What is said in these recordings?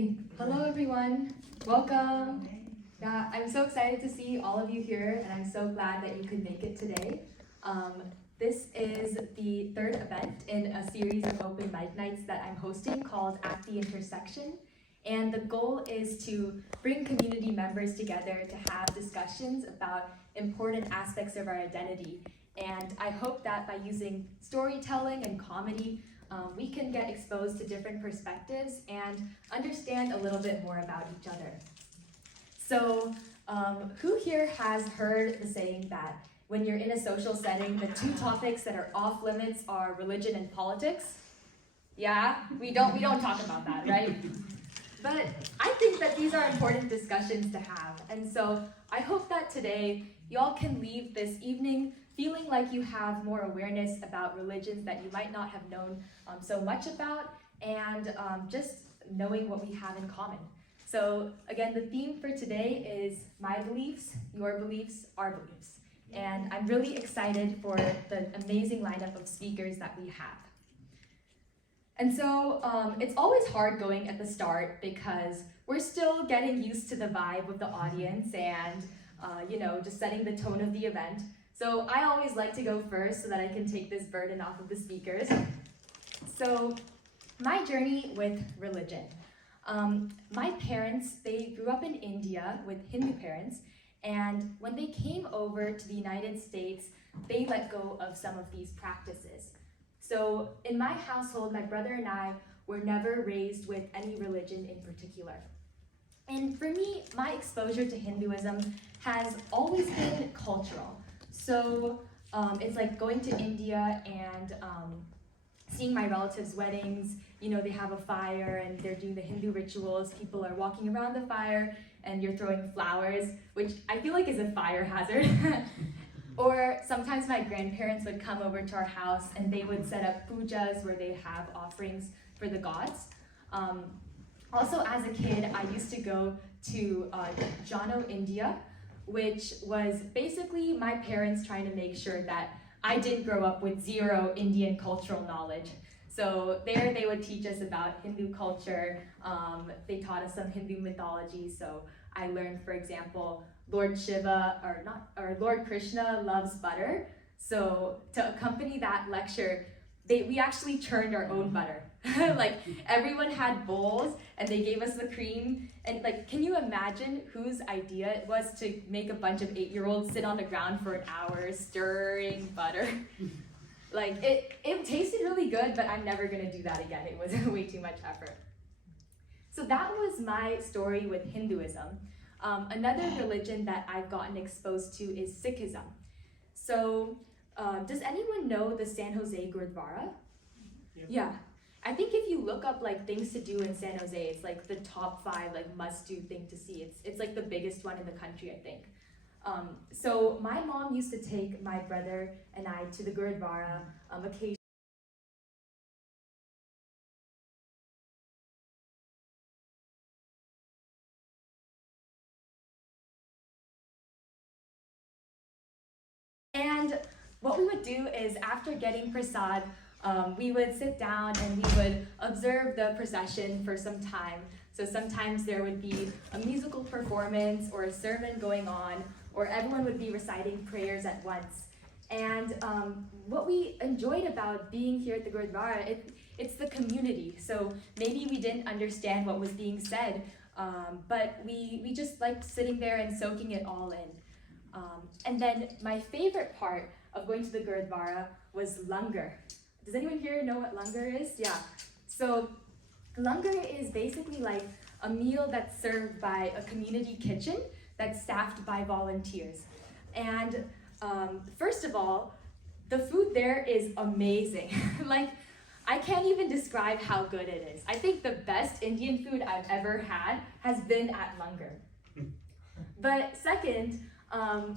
Hey, hello everyone. Welcome. Yeah, I'm so excited to see all of you here, and I'm so glad that you could make it today. This is the third event in a series of open mic nights that I'm hosting called At the Intersection. And the goal is to bring community members together to have discussions about important aspects of our identity. And I hope that by using storytelling and comedy, we can get exposed to different perspectives and understand a little bit more about each other. So, who here has heard the saying that when you're in a social setting, the two topics that are off limits are religion and politics? Yeah, we don't talk about that, right? But I think that these are important discussions to have. And so I hope that today y'all can leave this evening feeling like you have more awareness about religions that you might not have known so much about, and just knowing what we have in common. So again, the theme for today is my beliefs, your beliefs, our beliefs. And I'm really excited for the amazing lineup of speakers that we have. And so it's always hard going at the start because we're still getting used to the vibe of the audience and just setting the tone of the event. So I always like to go first so that I can take this burden off of the speakers. So my journey with religion. My parents, they grew up in India with Hindu parents, and when they came over to the United States, they let go of some of these practices. So in my household, my brother and I were never raised with any religion in particular. And for me, my exposure to Hinduism has always been cultural. So it's like going to India and seeing my relatives' weddings. You know, they have a fire and they're doing the Hindu rituals. People are walking around the fire and you're throwing flowers, which I feel like is a fire hazard. Or sometimes my grandparents would come over to our house and they would set up pujas where they have offerings for the gods. Also, as a kid, I used to go to Jano, India, which was basically my parents trying to make sure that I didn't grow up with zero Indian cultural knowledge. So there they would teach us about Hindu culture. They taught us some Hindu mythology. So I learned, for example, Lord Krishna loves butter. So to accompany that lecture, we actually churned our own butter. Like everyone had bowls and they gave us the cream. And like, can you imagine whose idea it was to make a bunch of 8-year-olds sit on the ground for an hour stirring butter? Like it tasted really good, but I'm never gonna do that again. It was way too much effort. So that was my story with Hinduism. Another religion that I've gotten exposed to is Sikhism. So does anyone know the San Jose Gurdwara? Yeah. I think if you look up like things to do in San Jose, it's like the top 5 like must-do thing to see. It's like the biggest one in the country, I think. So my mom used to take my brother and I to the Gurdwara occasionally. And what we would do is after getting prasad, we would sit down and we would observe the procession for some time. So sometimes there would be a musical performance or a sermon going on, or everyone would be reciting prayers at once. And what we enjoyed about being here at the Gurdwara, it's the community. So maybe we didn't understand what was being said, but we just liked sitting there and soaking it all in. And then my favorite part of going to the Gurdwara was langar. Does anyone here know what langar is? Yeah. So langar is basically like a meal that's served by a community kitchen that's staffed by volunteers. And first of all, the food there is amazing. Like, I can't even describe how good it is. I think the best Indian food I've ever had has been at langar. But second,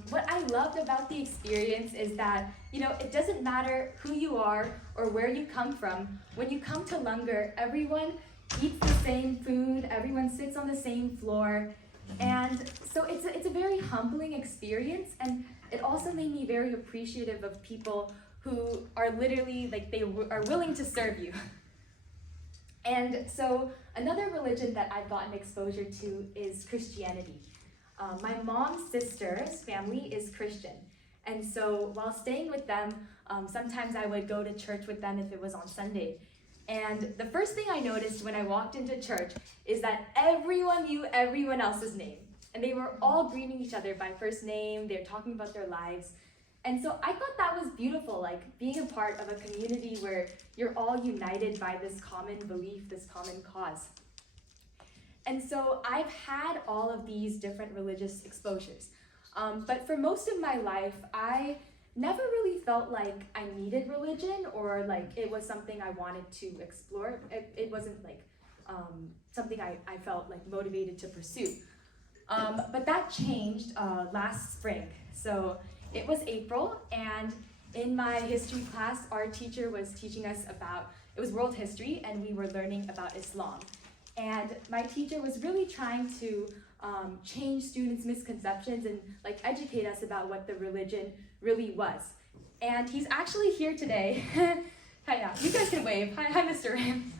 what I loved about the experience is that, it doesn't matter who you are or where you come from. When you come to langar, everyone eats the same food, everyone sits on the same floor. And so it's a very humbling experience, and it also made me very appreciative of people who are literally, like, they are willing to serve you. And so another religion that I've gotten exposure to is Christianity. My mom's sister's family is Christian. And so while staying with them, sometimes I would go to church with them if it was on Sunday. And the first thing I noticed when I walked into church is that everyone knew everyone else's name. And they were all greeting each other by first name, they're talking about their lives. And so I thought that was beautiful, like being a part of a community where you're all united by this common belief, this common cause. And so I've had all of these different religious exposures. But for most of my life, I never really felt like I needed religion or like it was something I wanted to explore. It wasn't like something I felt like motivated to pursue. But that changed last spring. So it was April, and in my history class, our teacher was teaching us about, it was world history, and we were learning about Islam. And my teacher was really trying to change students' misconceptions and like educate us about what the religion really was. And he's actually here today. Hi, yeah, you guys can wave. Hi, Mr. Ram.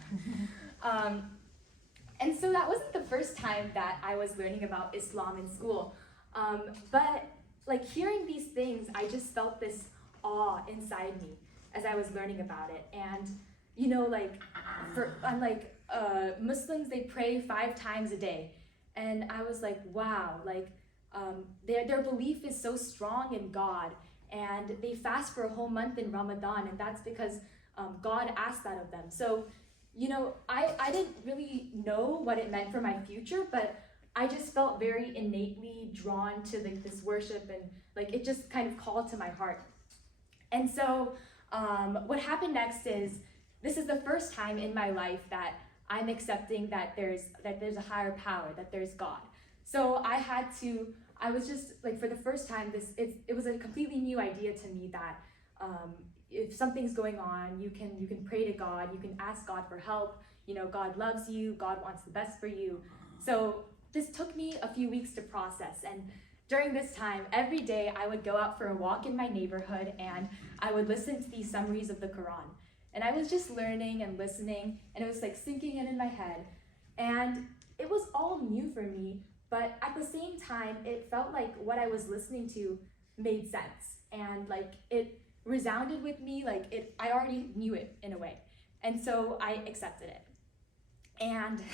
And so that wasn't the first time that I was learning about Islam in school. But like hearing these things, I just felt this awe inside me as I was learning about it. And you know, like, Muslims, they pray 5 times a day. And I was like, wow, like, their belief is so strong in God. And they fast for a whole month in Ramadan, and that's because God asked that of them. So, you know, I didn't really know what it meant for my future, but I just felt very innately drawn to like this worship, and like it just kind of called to my heart. And so what happened next is, this is the first time in my life that I'm accepting that there's a higher power, that there's God. So I was just like, for the first time, it was a completely new idea to me that if something's going on, you can pray to God, you can ask God for help. You know, God loves you, God wants the best for you. So this took me a few weeks to process, and during this time, every day I would go out for a walk in my neighborhood and I would listen to these summaries of the Quran. And I was just learning and listening, and it was like sinking in my head. And it was all new for me, but at the same time, it felt like what I was listening to made sense. And like it resounded with me, like I already knew it in a way. And so I accepted it. And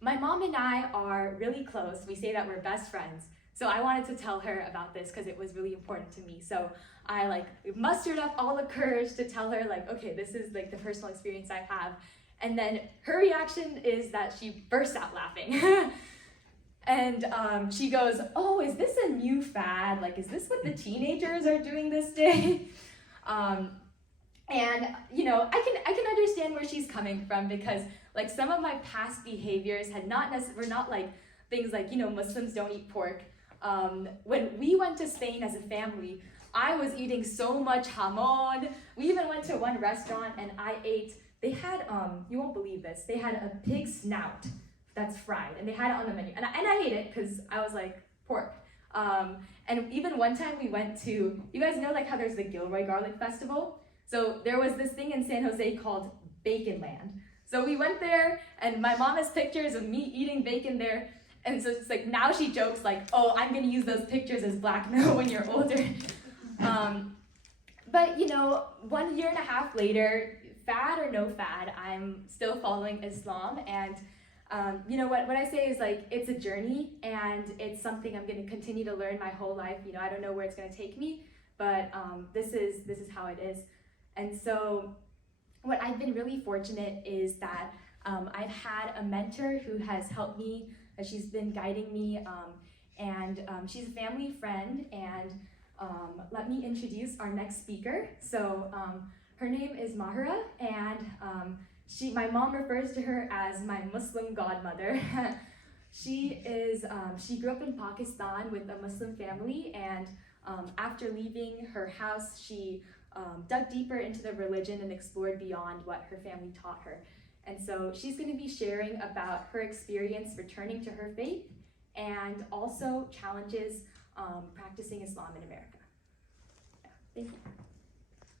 my mom and I are really close. We say that we're best friends. So I wanted to tell her about this because it was really important to me. So I like mustered up all the courage to tell her like, okay, this is like the personal experience I have. And then her reaction is that she bursts out laughing. And she goes, oh, is this a new fad? Like, is this what the teenagers are doing this day? And you know, I can understand where she's coming from, because like some of my past behaviors were not like things like, you know, Muslims don't eat pork. When we went to Spain as a family, I was eating so much jamon. We even went to one restaurant and I ate, they had, you won't believe this, they had a pig snout that's fried, and they had it on the menu. And I ate it because I was like, pork. And even one time we went to, you guys know like how there's the Gilroy Garlic Festival? So there was this thing in San Jose called Bacon Land. So we went there, and my mom has pictures of me eating bacon there. And so it's like, now she jokes like, oh, I'm gonna use those pictures as blackmail when you're older. But you know, 1.5 years later, fad or no fad, I'm still following Islam. And you know, what I say is like, it's a journey, and it's something I'm gonna continue to learn my whole life. You know, I don't know where it's gonna take me, but this is how it is. And so what I've been really fortunate is that I've had a mentor who has helped me. She's been guiding me, and she's a family friend. And let me introduce our next speaker. So her name is Mahira, and my mom refers to her as my Muslim godmother. She grew up in Pakistan with a Muslim family, and after leaving her house, she dug deeper into the religion and explored beyond what her family taught her. And so she's going to be sharing about her experience returning to her faith, and also challenges practicing Islam in America. Yeah, thank you.